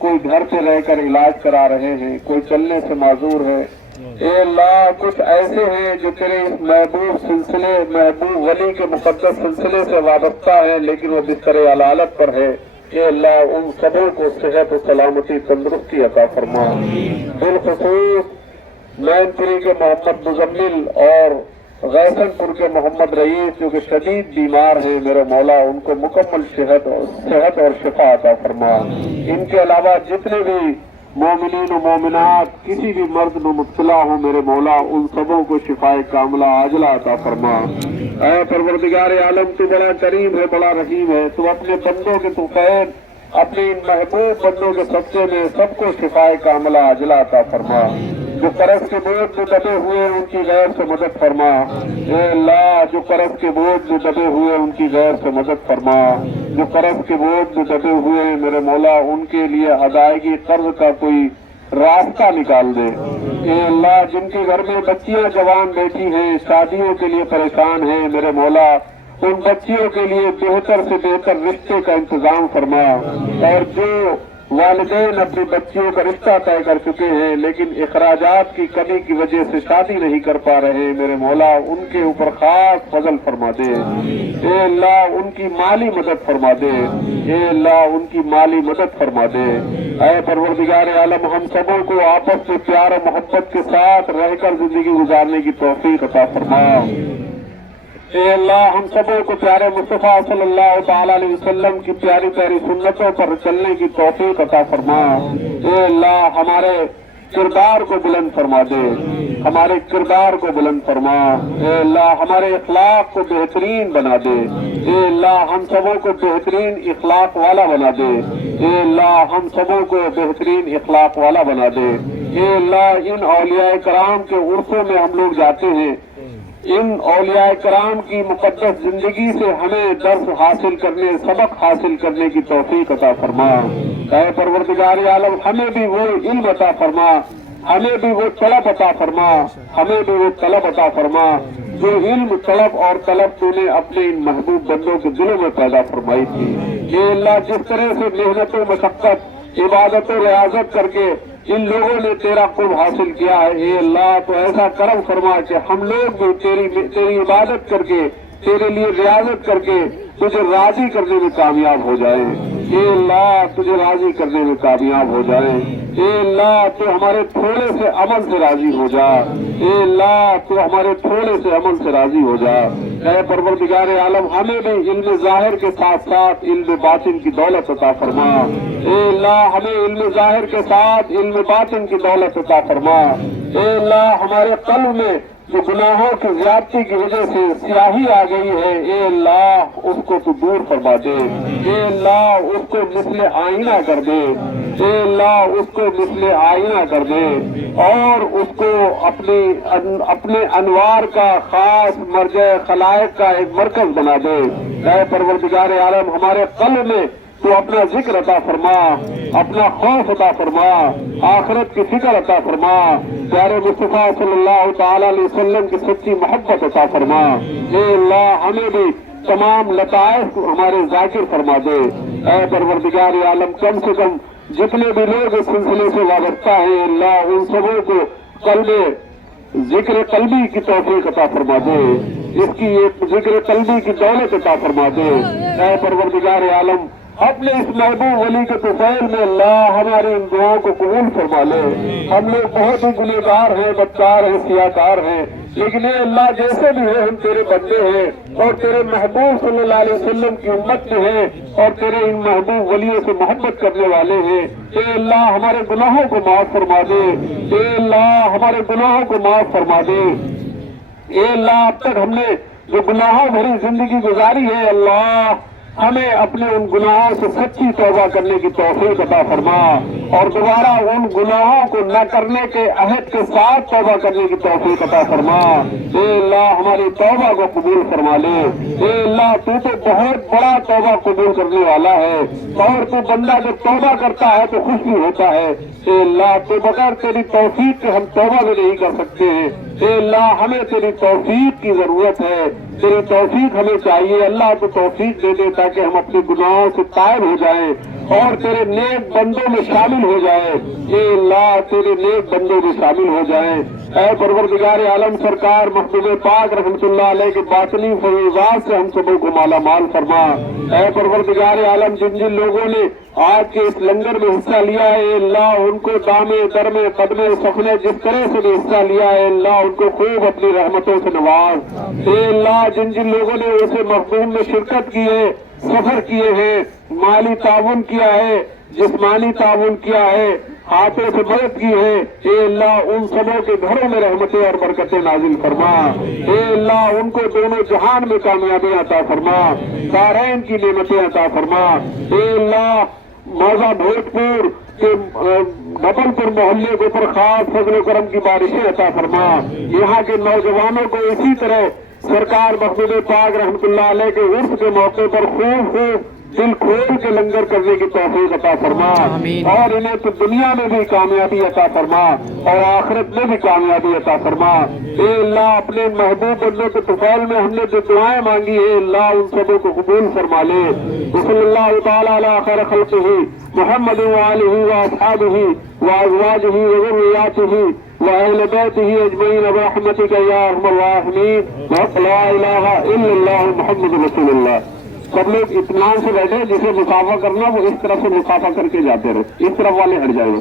کوئی گھر پہ رہ کر علاج کرا رہے ہیں، کوئی چلنے سے معذور ہے۔ اے اللہ کچھ ایسے ہیں جو تیرے اس محبوب ولی کے مقدس سلسلے سے وابستہ ہیں لیکن وہ بستر علالت پر ہے۔ اے اللہ ان سبوں کو صحت و سلامتی تندرستی عطا فرما۔ بالخصوص مین پوری کے محمد مزمل اور غیسن پور کے محمد رئیس جو کہ شدید بیمار ہیں، میرے مولا ان کو مکمل صحت اور شفا عطا فرما۔ ان کے علاوہ جتنے بھی مومنین و مومنات کسی بھی مرض میں مبتلا ہوں میرے مولا ان سبوں کو شفائے کاملہ عاجلہ عطا فرما۔ اے پروردگار عالم تو بڑا کریم ہے، بڑا رحیم ہے، تو اپنے بندوں کے تو خیر اپنے ان محبوب بندوں کے صدقے میں سب کو شفائے کاملہ عاجلہ عطا فرما۔ جو قرض کے بوجھ میں دبے ہوئے ان کی غیر سے مدد فرما۔ اے اللہ جو قرض کے بوجھ میں دبے ہوئے ان کی غیر سے مدد فرما۔ جو قرض کے بوجھ میں دبے ہوئے میرے مولا ان کے لیے ادائیگی قرض کا کوئی راستہ نکال دے۔ اے اللہ جن کے گھر میں بچیاں جوان بیٹھی ہیں، شادیوں کے لیے پریشان ہیں میرے مولا ان بچیوں کے لیے بہتر سے بہتر رشتے کا انتظام فرما۔ اور جو والدین اپنی بچیوں کا رشتہ طے کر چکے ہیں لیکن اخراجات کی کمی کی وجہ سے شادی نہیں کر پا رہے میرے مولا ان کے اوپر خاص فضل فرما دے۔ اے اللہ ان کی مالی مدد فرما دے۔ اے اللہ ان کی مالی مدد فرما دے۔ اے پروردگار عالم ہم سبوں کو آپس میں پیار و محبت کے ساتھ رہ کر زندگی گزارنے کی توفیق عطا فرما۔ اے اللہ ہم سبوں کو پیارے مصطفیٰ صلی اللہ تعالی علیہ وسلم کی پیاری پیاری سنتوں پر چلنے کی توفیق عطا فرما۔ اے اللہ ہمارے کردار کو بلند فرما دے، ہمارے کردار کو بلند فرما۔ اے اللہ ہمارے اخلاق کو بہترین بنا دے۔ اے اللہ ہم سبوں کو بہترین اخلاق والا بنا دے۔ اے اللہ ہم سبوں کو بہترین اخلاق والا بنا دے۔ اے اللہ ان اولیاء کرام کے عرصوں میں ہم لوگ جاتے ہیں، ان اولیاء کرام کی مقدس زندگی سے ہمیں درس حاصل کرنے سبق حاصل کرنے کی توفیق عطا فرما۔ اے پروردگار عالم ہمیں بھی وہ علم عطا فرما، ہمیں بھی وہ طلب عطا فرما، ہمیں بھی وہ طلب عطا فرما جو علم طلب اور طلب تو نے اپنے ان محبوب بندوں کے دلوں میں پیدا فرمائی تھی۔ اے اللہ جس طرح سے محنت و مشقت عبادت و ریاضت کر کے ان لوگوں نے تیرا قرب حاصل کیا ہے، اے اللہ تو ایسا کرم فرما کہ ہم لوگ بھی تیری عبادت کر کے تیرے لیے ریاضت کر کے تجھے راضی کرنے میں کامیاب ہو جائیں۔ اے اللہ تجھے راضی کرنے میں کامیاب ہو جائیں۔ اے اللہ تو ہمارے تھوڑے سے عمل سے راضی ہو جا۔ اے اللہ تو ہمارے تھوڑے سے عمل سے راضی ہو جا۔ اے پروردگار عالم ہمیں بھی علم ظاہر کے ساتھ ساتھ علم باطن کی دولت عطا فرما۔ اے اللہ ہمیں علم ظاہر کے ساتھ علم باطن کی دولت عطا فرما۔ اے اللہ ہمارے قلب میں جو گناہوں کی زیادتی کی وجہ سے سیاہی آ گئی ہے، اے اللہ اس کو تو دور فرما دے۔ اے اللہ اس کو مثل آئینہ کر دے۔ اے اللہ اس کو مثل آئینہ کر دے اور اس کو اپنے انوار کا خاص مرجع خلائق کا ایک مرکز بنا دے۔ اے پروردگار عالم ہمارے قلب میں تو اپنا ذکر عطا فرما، اپنا خوف عطا فرما، آخرت کی فکر عطا فرما، پیارے مصطفیٰ صلی اللہ تعالی علیہ وسلم کی سچی محبت عطا فرما۔ اے اللہ ہمیں بھی تمام لطائف کو ہمارے ذاکر فرما دے۔ اے پروردگار عالم کم سے کم جتنے بھی لوگ اس سلسلے سے وابستہ ہیں اللہ ان سبوں کو ذکر قلبی کی توفیق عطا فرما دے، اس کی ایک ذکر قلبی کی دولت عطا فرما دے۔ اے پروردگار عالم اپنے اس محبوب ولی کے طفیل میں اللہ ہماری ان دعاؤں کو قبول فرما لے۔ ہم لوگ بہت ہی گنہگار ہیں، بدکار ہیں، سیاکار ہیں، لیکن اے اللہ جیسے بھی ہیں ہم تیرے بندے ہیں اور تیرے محبوب صلی اللہ علیہ وسلم کی امت میں ہیں اور تیرے ان محبوب ولیوں سے محبت کرنے والے ہیں۔ اے اللہ ہمارے گناہوں کو معاف فرما دے۔ اے اللہ ہمارے گناہوں کو معاف فرما دے۔ اے اللہ اب تک ہم نے جو گناہوں بھری زندگی گزاری ہے اللہ ہمیں اپنے ان گناہوں سے سچی توبہ کرنے کی توفیق عطا فرما اور دوبارہ ان گناہوں کو نہ کرنے کے عہد کے ساتھ توبہ کرنے کی توفیق عطا فرما۔ اے اللہ ہماری توبہ کو قبول فرما لے۔ اے اللہ تو بہت بڑا توبہ قبول کرنے والا ہے اور تو بندہ جب توبہ کرتا ہے تو خوش بھی ہوتا ہے۔ اے اللہ تو بغیر تیری توفیق کے ہم توبہ بھی نہیں کر سکتے ہیں۔ اے اللہ ہمیں تیری توفیق کی ضرورت ہے، تیری توفیق ہمیں چاہیے۔ اللہ تو توفیق دے دے تاکہ ہم اپنے گناہوں سے تائب ہو جائیں اور تیرے نیک بندوں میں شامل ہو جائے، اے اللہ تیرے نیک بندوں میں شامل ہو جائیں۔ اے پروردگار عالم سرکار محبوب پاک رحمت اللہ علیہ کے باطنی فیضات سے ہم سبوں کو مالا مال فرما۔ اے پروردگار عالم جن جن لوگوں نے آج کے اس لنگر میں حصہ لیا ہے، اے اللہ ان کو دامے درمے قدمے سخنے جس طرح سے بھی حصہ لیا ہے، اللہ ان کو خوب اپنی رحمتوں سے نواز۔ اے اللہ جن جن لوگوں نے اسے مخدوم میں شرکت کی ہے، سفر کیے ہیں، مالی تعاون کیا ہے، جسمانی تعاون کیا ہے، ہاتھوں سے مدد کی ہے، اے اللہ ان سبوں کے گھروں میں رحمتیں اور برکتیں نازل فرما۔ اے اللہ ان کو دونوں جہان میں کامیابی عطا فرما، دارین کی نعمتیں عطا فرما۔ اے اللہ موضع بھوجپور کے ڈبل پور محلے کے اوپر خاص فضل و کرم کی بارشیں عطا فرما۔ یہاں کے نوجوانوں کو اسی طرح سرکار محبوب پاک رحمت اللہ علیہ کے عرس کے موقع پر خوب دل کھول کے لنگر کرنے کی توفیق عطا فرما، اور انہیں تو دنیا میں بھی کامیابی عطا فرما اور آخرت میں بھی کامیابی عطا فرما۔ اے اللہ اپنے محبوب بندوں کے طفیل میں ہم نے جو دعائیں مانگی ہے، اللہ ان سبوں کو قبول فرما لے۔ صلی اللہ تعالی علی خیر خلقہ محمد وآلہ واصحابہ وازواجہ وذریاتہ وأهل بيته أجمعين برحمتك يا أرحم الراحمين، لا إله إلا الله محمد رسول اللہ۔ سب لوگ اطمینان سے بیٹھے، جسے مسافہ کرنا وہ اس طرف سے مسافہ کر کے جاتے رہے، اس طرف والے ہٹ جائیں۔